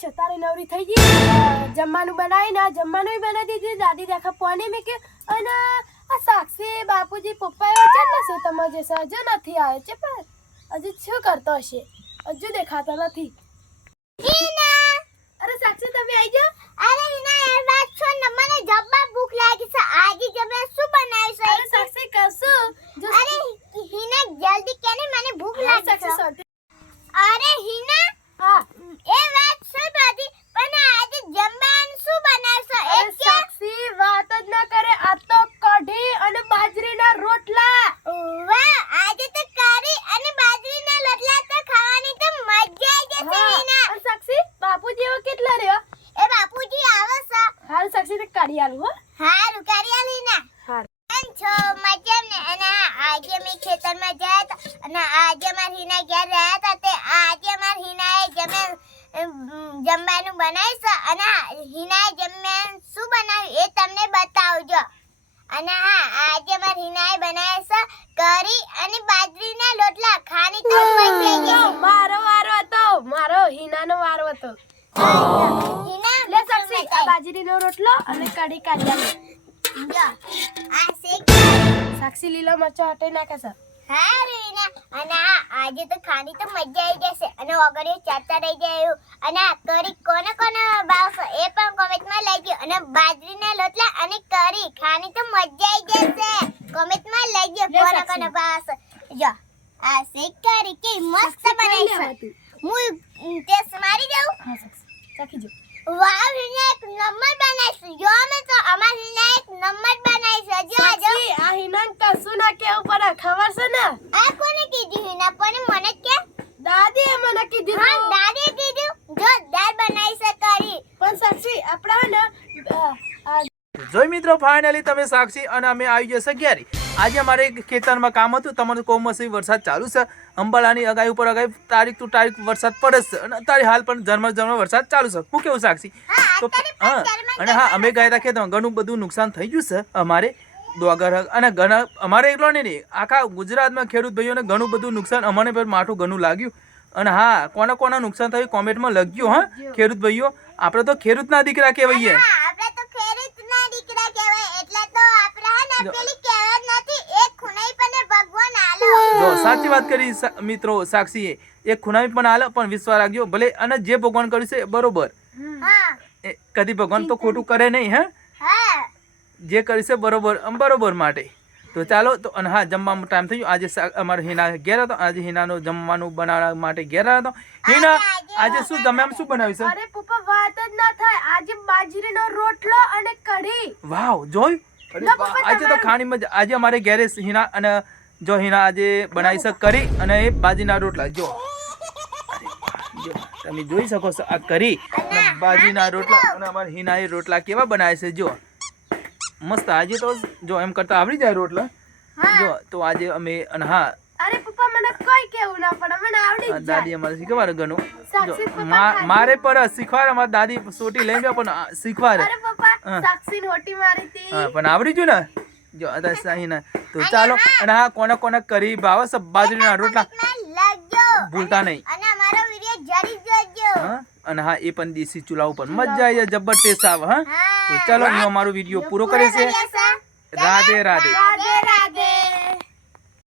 બસ તારે નવરી થઈ ગઈ? જમવાનું બનાવી ને જમવાનું બનાવી દીધું. દાદી દેખા પોને મેં કે, અને આ સાક્ષી, બાપુજી પપ્પા એવા છે? તમારે જે હજુ નથી આવ્યો છે પણ હજુ શું કરતો હશે? હજુ દેખાતો નથી હિના અરે સાક્ષી તમે આવી જાઓ અરે હિના યાર વાત છો ને મને જબ્બા ભૂખ લાગી છે આજે જમે શું બનાવ્યું છે અરે સાક્ષી કરશું જો અરે હિના જલ્દી કે ને મને ભૂખ હા, લાગી સાક્ષી છે શાંતિ. અરે હિના હા એ વાત છે બધી પણ આજે જમવાનું શું બનાવશો એ અરે સાક્ષી વાત જ ના કરે આ તો કઢી અને બાજરીના રોટલા વાહ આજે તો કરી અને બાજરીના લોટલા તો ખાવાની તો મજા આવી જશે હા, હિના અને સાક્ષી બાપુજી એવા કેટલા રહ્યો એ બાપુજી આવે છે હાલ સાક્ષી ને કાઢી આલું હો હારું કરી હિના હારું. કેમ છો મજા ને અને હા, આજે મેં ખેતરમાં ગયા હતા અને આજે મારા હિના ઘેર રહ્યા હતા તે આજે મારા હિનાએ જમે જમવાનું બનાવીશ અને હિનાએ જમે શું બનાવ્યું એ તમને બતાવજો. અને હા આજે મારા હિનાએ બનાવ્યા છે કરી અને બાજરીના લોટલા. ખાની તો. મારો વારો હતો મારો હિનાનો વારો હતો. હિના લે સક્ષી બાજરીનો રોટલો અને કઢી કાઢ્યા સાક્ષી લીલા મરચા હટાઈ નાખે છે. હા રીના. અને આજે તો ખાની તો મજા આવી જશે. અને વગર ચાતા રહી જાય અને કરી કોને કોને ભાવશો એ પણ કોમેન્ટમાં લખજો. અને બાજરીના લોટલા અને કરી ખાની તો મજા આવી જશે. કોમેન્ટમાં લખજો લે કોને. કોને ભાવશો. જો આ શેક કરી કે મસ્ત બનાવી લેવા છે તું. હું ટેસ્ટ મારી દઉં હા સાક્ષી ચાખી જો વાવ રીના એક નંબર બનાવીશું જો અમે તો અમાર રીના એક નંબર બનાવીશું જો જો સાક્ષી આ હિનાન કશું ના કેવું પડે ખબર છે ને આ કોને કીધું રીના પણ મને કે દાદીએ મને કીધું હા દાદી કીધું. જો દાળ બનાવી શકારી પણ સાક્ષી આપણા ને જોઈ મિત્રો ફાઇનલી તમે સાક્ષી અને અમે આવી ગયા સગિયારી આજે અમારે એક ખેતરમાં કામ હતું તમારું કમોસમી વરસાદ ચાલુ છે. અંબાલાની અગાઈ ઉપર અગાઈ તારીખ ટુ તારીખ વરસાદ પડે છે અને અત્યારે હાલ પણ ઝરમર ઝરમર વરસાદ ચાલુ છે. હું કેવું સાક્ષી? તો હા અને હા અમે ગયા હતા ખેતરમાં. ઘણું બધું નુકસાન થઈ ગયું છે અમારે. દોગર અને ઘણા અમારે એટલો નહીં નહીં. આખા ગુજરાતમાં ખેડૂત ભાઈઓને ઘણું બધું નુકસાન અમને પણ માઠું ઘણું લાગ્યું. અને હા કોને કોને નુકસાન થયું કોમેન્ટમાં લખજો હા ખેડૂત ભાઈઓ. આપણે તો ખેડૂતના દીકરા કહેવાઈએ. હા આપણે તો ખેડૂતના દીકરા કહેવાય. એટલે તો આપણે હે ને જો. પેલી કહેવત નથી એક ખૂણાઈ પર ભગવાન આલો. જો સાચી વાત કરી મિત્રો સાક્ષીએ. એક ખૂણાવી પણ હાલે પણ વિશ્વાસ રાખજો. ભલે અને જે ભગવાન કર્યું છે એ બરોબર. એ કદી ભગવાન તો ખોટું કરે નહીં હે? હા. જે કર્યું છે બરોબર બરોબર માટે. તો ચાલો તો અને હા જમવાનો ટાઈમ થઈ ગયો. આજે અમારે હિના ઘેર હતો. આજે હિનાનો જમવાનું બનાવવા માટે ઘેર હતો. હિના આજે શું તમે આમ શું બનાવ્યું છે? અરે પપ્પા વાત જ ના થાય. આજે બાજરીનો રોટલો અને કઢી. વાવ જોયું? આજે તો ખાણી મજા આજે અમારે ઘેરે હિના અને જો હિના આજે બનાવી છે કરી અને એ બાજીના રોટલા જો. જો તમે જોઈ શકો છો આ કરી બાજીના રોટલા. અને અમારે હિના એ રોટલા કેવા બનાવે છે જો. મસ્ત. આજે તો જો એમ કરતા આવડી જાય રોટલા. જો તો આજે અમે અને હા. અરે પપ્પા મને કોઈ કેવું ના પડે. મને આવડી જાય દાદી અમારે શીખવાડે ઘણું. મારે પર શીખવાડે અમારી દાદી સોટી લઈ ગયા પણ શીખવાડે. અરે પપ્પા. સાક્ષી હોટી મારી હતી. હા પણ આવડી ગયું ને? જો અદા સાહીના તો ચાલો અને હા કોને કોને કરી ભાવે સબ બાજરીના રોટલા. ભૂલતા નહીં. અને અમારો વિડિયો જરી જોજો. હા. અને હા એ પણ દેશી ચૂલા ઉપર. મજા આવી જાય જબર ટેસ્ટ આવે હા? તો ચલો હું. અમારો વીડિયો પૂરો કરે છે રાધે રાધે.